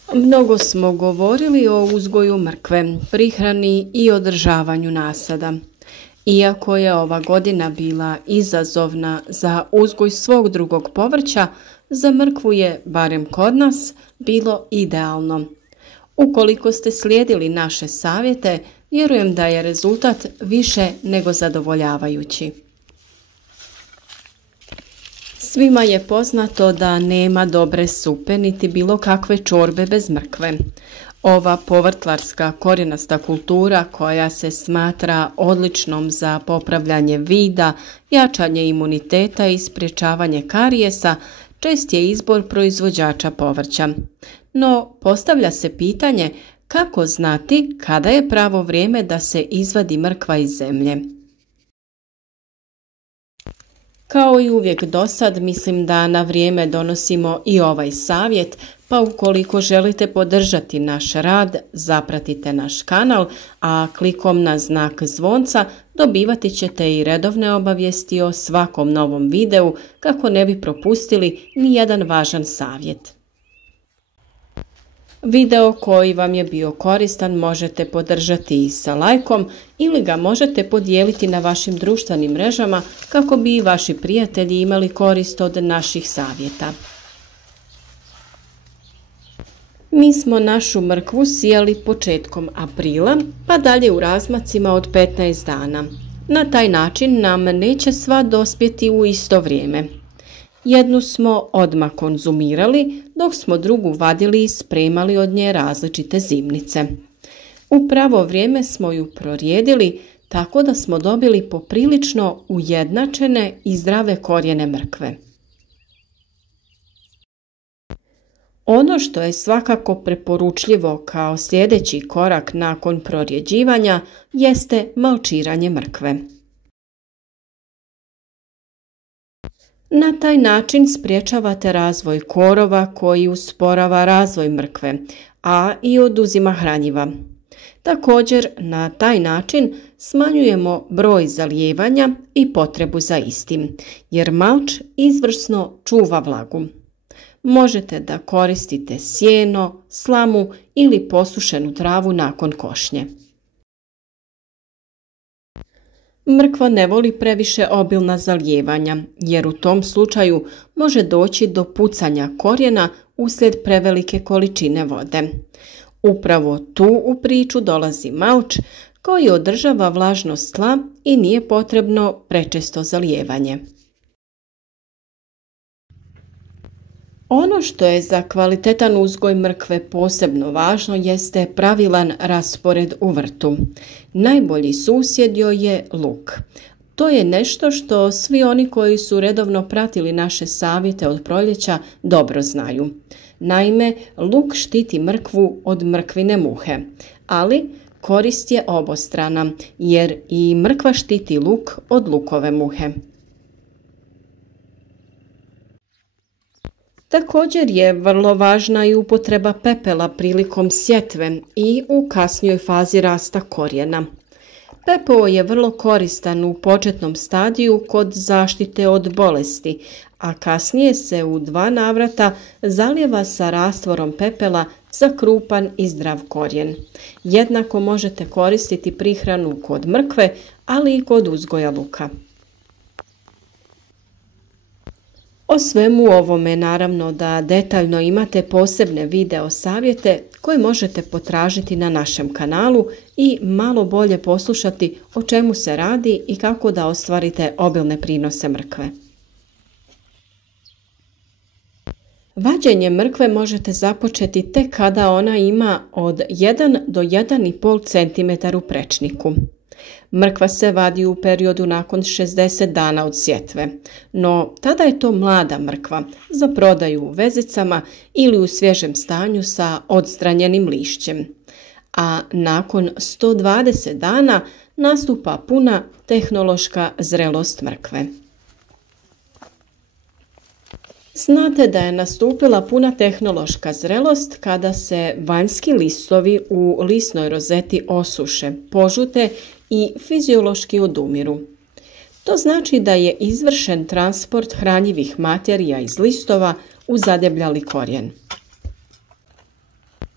Mnogo smo govorili o uzgoju mrkve, prihrani i održavanju nasada. Iako je ova godina bila izazovna za uzgoj svog drugog povrća, za mrkvu je, barem kod nas, bilo idealno. Ukoliko ste slijedili naše savjete, vjerujem da je rezultat više nego zadovoljavajući. Svima je poznato da nema dobre supe niti bilo kakve čorbe bez mrkve. Ova povrtlarska korijenasta kultura koja se smatra odličnom za popravljanje vida, jačanje imuniteta i sprječavanje karijesa čest je izbor proizvođača povrća. No, postavlja se pitanje kako znati kada je pravo vrijeme da se izvadi mrkva iz zemlje. Kao i uvijek dosad, mislim da na vrijeme donosimo i ovaj savjet, pa ukoliko želite podržati naš rad, zapratite naš kanal, a klikom na znak zvonca dobivati ćete i redovne obavijesti o svakom novom videu kako ne bi propustili ni jedan važan savjet. Video koji vam je bio koristan možete podržati i sa lajkom ili ga možete podijeliti na vašim društvenim mrežama kako bi i vaši prijatelji imali korist od naših savjeta. Mi smo našu mrkvu sijali početkom aprila, pa dalje u razmacima od 15 dana. Na taj način nam neće sva dospjeti u isto vrijeme. Jednu smo odmah konzumirali, dok smo drugu vadili i spremali od nje različite zimnice. U pravo vrijeme smo ju prorijedili, tako da smo dobili poprilično ujednačene i zdrave korijene mrkve. Ono što je svakako preporučljivo kao sljedeći korak nakon prorjeđivanja jeste malčiranje mrkve. Na taj način sprječavate razvoj korova koji usporava razvoj mrkve, a i oduzima hranjiva. Također, na taj način smanjujemo broj zalijevanja i potrebu za istim, jer malč izvrsno čuva vlagu. Možete da koristite sjeno, slamu ili posušenu travu nakon košnje. Mrkva ne voli previše obilna zalijevanja, jer u tom slučaju može doći do pucanja korijena uslijed prevelike količine vode. Upravo tu u priču dolazi malč koji održava vlažnost tla i nije potrebno prečesto zalijevanje. Ono što je za kvalitetan uzgoj mrkve posebno važno jeste pravilan raspored u vrtu. Najbolji susjed joj je luk. To je nešto što svi oni koji su redovno pratili naše savjete od proljeća dobro znaju. Naime, luk štiti mrkvu od mrkvine muhe, ali korist je obostrana jer i mrkva štiti luk od lukove muhe. Također je vrlo važna i upotreba pepela prilikom sjetve i u kasnijoj fazi rasta korijena. Pepeo je vrlo koristan u početnom stadiju kod zaštite od bolesti, a kasnije se u 2 navrata zalijeva sa rastvorom pepela za krupan i zdrav korijen. Jednako možete koristiti prihranu kod mrkve, ali i kod uzgoja luka. O svemu ovome naravno da detaljno imate posebne video savjete koje možete potražiti na našem kanalu i malo bolje poslušati o čemu se radi i kako da ostvarite obilne prinose mrkve. Vađenje mrkve možete započeti tek kada ona ima od 1 do 1,5 cm u prečniku. Mrkva se vadi u periodu nakon 60 dana od sjetve, no tada je to mlada mrkva za prodaju u vezicama ili u svježem stanju sa odstranjenim lišćem. A nakon 120 dana nastupa puna tehnološka zrelost mrkve. Znate da je nastupila puna tehnološka zrelost kada se vanjski listovi u lisnoj rozeti osuše, požute i fiziološki odumiru. To znači da je izvršen transport hranjivih materija iz listova u zadebljali korijen.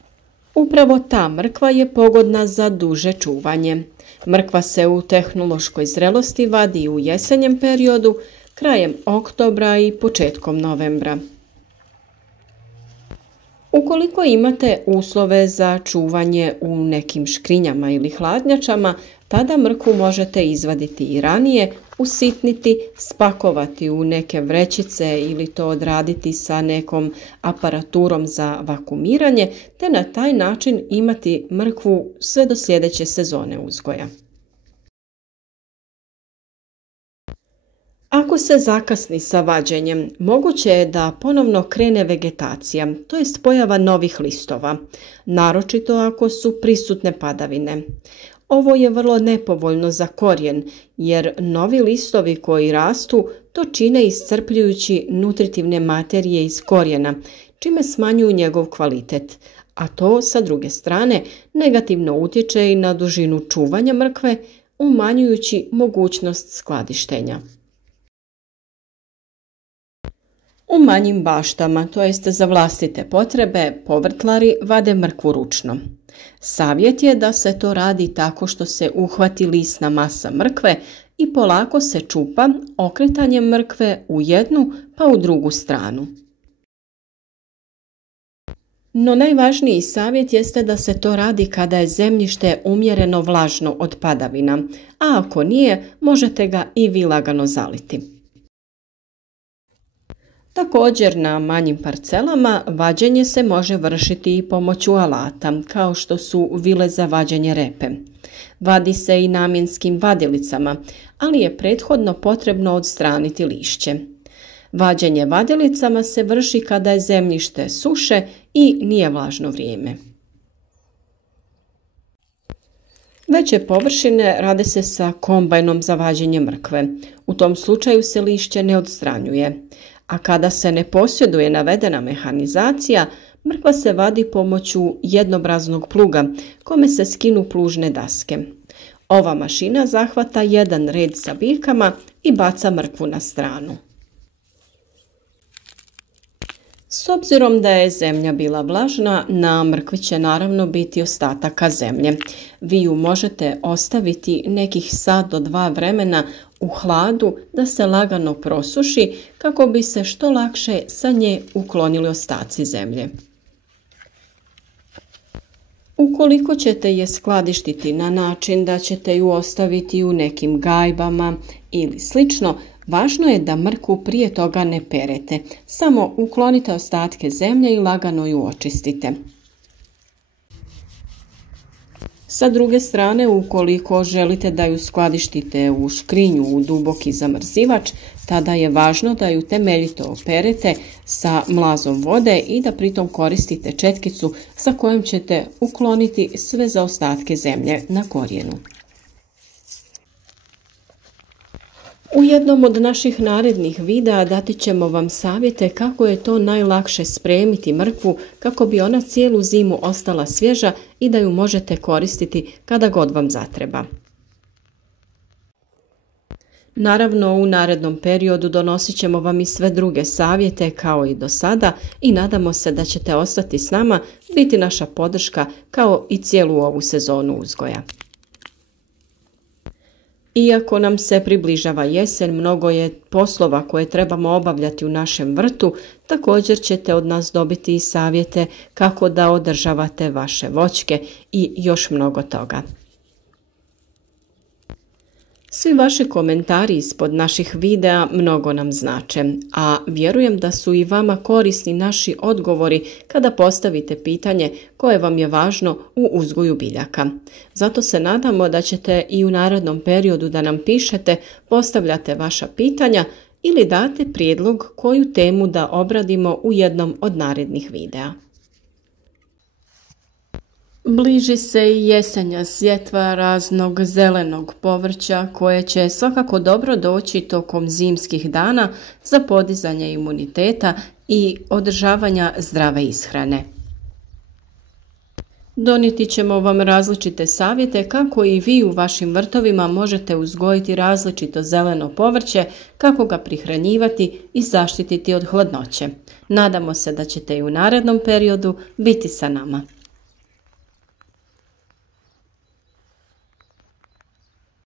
Upravo ta mrkva je pogodna za duže čuvanje. Mrkva se u tehnološkoj zrelosti vadi u jesenjem periodu, krajem oktobra i početkom novembra. Ukoliko imate uslove za čuvanje u nekim škrinjama ili hladnjačama, tada mrkvu možete izvaditi i ranije, usitniti, spakovati u neke vrećice ili to odraditi sa nekom aparaturom za vakuumiranje, te na taj način imati mrkvu sve do sljedeće sezone uzgoja. Ako se zakasni sa vađenjem, moguće je da ponovno krene vegetacija, to jest pojava novih listova, naročito ako su prisutne padavine. Ovo je vrlo nepovoljno za korijen, jer novi listovi koji rastu to čine iscrpljujući nutritivne materije iz korijena, čime smanjuju njegov kvalitet, a to sa druge strane negativno utječe i na dužinu čuvanja mrkve, umanjujući mogućnost skladištenja. U manjim baštama, to jest za vlastite potrebe, povrtlari vade mrkvu ručno. Savjet je da se to radi tako što se uhvati lisna masa mrkve i polako se čupa okretanjem mrkve u jednu pa u drugu stranu. No najvažniji savjet jeste da se to radi kada je zemljište umjereno vlažno od padavina, a ako nije, možete ga i vi lagano zaliti. Također na manjim parcelama vađenje se može vršiti i pomoću alata, kao što su vile za vađenje repe. Vadi se i namjenskim vadilicama, ali je prethodno potrebno odstraniti lišće. Vađenje vadilicama se vrši kada je zemljište suše i nije vlažno vrijeme. Veće površine rade se sa kombajnom za vađenje mrkve. U tom slučaju se lišće ne odstranjuje. A kada se ne posjeduje navedena mehanizacija, mrkva se vadi pomoću jednobraznog pluga, kome se skinu plužne daske. Ova mašina zahvata jedan red sa biljkama i baca mrkvu na stranu. S obzirom da je zemlja bila vlažna, na mrkvi će naravno biti ostataka zemlje. Vi ju možete ostaviti nekih sat do 2 vremena u hladu da se lagano prosuši kako bi se što lakše sa nje uklonili ostaci zemlje. Ukoliko ćete je skladištiti na način da ćete ju ostaviti u nekim gajbama ili slično, važno je da mrkvu prije toga ne perete, samo uklonite ostatke zemlje i lagano ju očistite. Sa druge strane, ukoliko želite da ju skladištite u škrinju u duboki zamrzivač, tada je važno da ju temeljito operete sa mlazom vode i da pritom koristite četkicu sa kojom ćete ukloniti sve zaostatke zemlje na korijenu. U jednom od naših narednih videa dati ćemo vam savjete kako je to najlakše spremiti mrkvu kako bi ona cijelu zimu ostala svježa i da ju možete koristiti kada god vam zatreba. Naravno, u narednom periodu donosit ćemo vam i sve druge savjete kao i do sada i nadamo se da ćete ostati s nama, biti naša podrška kao i cijelu ovu sezonu uzgoja. Iako nam se približava jesen, mnogo je poslova koje trebamo obavljati u našem vrtu, također ćete od nas dobiti i savjete kako da održavate vaše voćke i još mnogo toga. Svi vaši komentari ispod naših videa mnogo nam znače, a vjerujem da su i vama korisni naši odgovori kada postavite pitanje koje vam je važno u uzgoju biljaka. Zato se nadamo da ćete i u narednom periodu da nam pišete, postavljate vaša pitanja ili date prijedlog koju temu da obradimo u jednom od narednih videa. Bliži se i jesenja sjetva raznog zelenog povrća koje će svakako dobro doći tokom zimskih dana za podizanje imuniteta i održavanja zdrave ishrane. Donijeti ćemo vam različite savjete kako i vi u vašim vrtovima možete uzgojiti različito zeleno povrće, kako ga prihranjivati i zaštititi od hladnoće. Nadamo se da ćete i u narednom periodu biti sa nama.